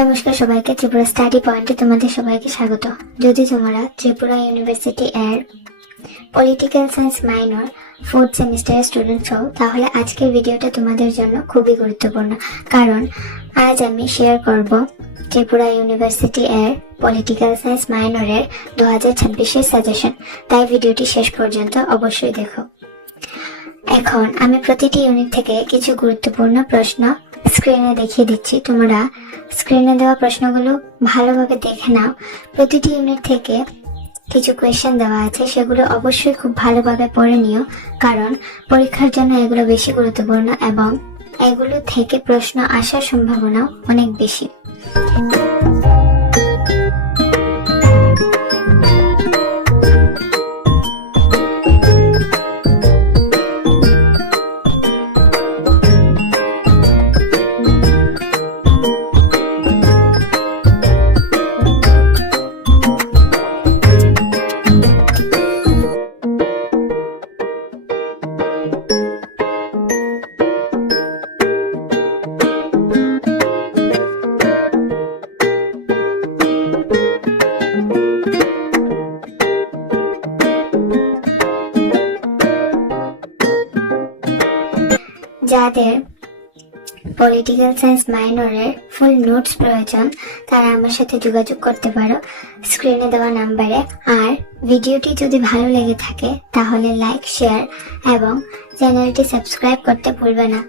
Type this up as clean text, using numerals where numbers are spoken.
নমস্কার সবাইকে, ত্রিপুরা স্টাডি পয়েন্টে তোমাদের সবাইকে স্বাগত। যদি তোমরা ত্রিপুরা ইউনিভার্সিটি এর পলিটিক্যাল সায়েন্স মাইনর 4th সেমিস্টারের স্টুডেন্ট হও, তাহলে আজকের ভিডিওটা তোমাদের জন্য খুবই গুরুত্বপূর্ণ। কারণ আজ আমি শেয়ার করব ত্রিপুরা ইউনিভার্সিটি এর পলিটিক্যাল সায়েন্স মাইনরের 2026-এর সাজেশন। তাই ভিডিওটি শেষ পর্যন্ত অবশ্যই দেখো। এখন আমি প্রতিটি ইউনিট থেকে কিছু গুরুত্বপূর্ণ প্রশ্ন স্ক্রিনে দেখিয়ে দিচ্ছি। তোমরা স্ক্রিনে দেওয়া প্রশ্নগুলো ভালোভাবে দেখে নাও। প্রতিটি ইউনিট থেকে কিছু কোয়েশ্চেন দেওয়া আছে, সেগুলো অবশ্যই খুব ভালোভাবে পড়ে নিও, কারণ পরীক্ষার জন্য এগুলো বেশি গুরুত্বপূর্ণ এবং এগুলো থেকে প্রশ্ন আসার সম্ভাবনা অনেক বেশি। যাদের পলিটিক্যাল সায়েন্স মাইনরের ফুল নোটস প্রয়োজন, তারা আমার সাথে যোগাযোগ করতে পারো স্ক্রিনে দেওয়া নাম্বারে। আর ভিডিওটি যদি ভালো লেগে থাকে তাহলে লাইক, শেয়ার এবং চ্যানেলটি সাবস্ক্রাইব করতে ভুলবে না।